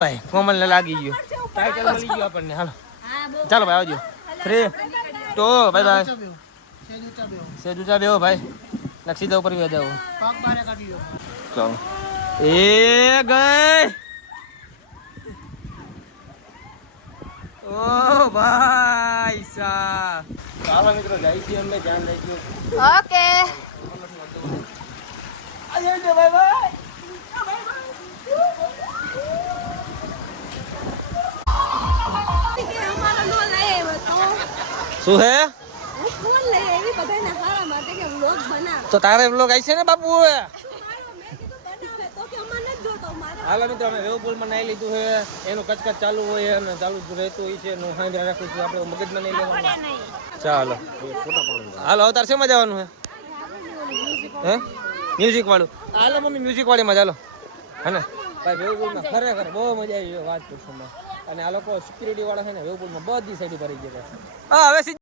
ભાઈ કોમલ ને લાગી ગયો ટાઇટલ મળી ગયો આપણને. હાલો ચાલો ભાઈ આવજો. 3 2 બાય બાય. સેજ ઊંચા બેહો ભાઈ. સીધા ઉપર વ્યા જાવ. ચાલો એ ગઈ. ઓ ભાઈ સાહેબ ચાલો મિત્રો જાય છે અમને ધ્યાન રાખજો. ઓકે આવજો બાય બાય. શું હે તો તારે વ્લોગ આવી છે ને બાપુ. હાલો મિત્રો અમે વેવપુલ માં નાઈ લીધું છે. એનું કચકચ ચાલુ હોય અને ચાલુ રહેતું હોય છે. હું સાંજે રાખું છું. આપણે મગજમાં નહીં લેવાનું. ચાલો હાલો હવે તારે શેમાં જવાનું છે હે મ્યુઝિક વાળું. હાલો મમ્મી મ્યુઝિક વાળીમાં ચાલો હે ને ભાઈ. વેવપુલમાં ખરેખર બહુ મજા આવી વાત પૂછવામાં. અને આ લોકો સિક્યુરિટી વાળા છે ને વેવપુલમાં બધી સાઈડ ભરી ગયા. હા હવે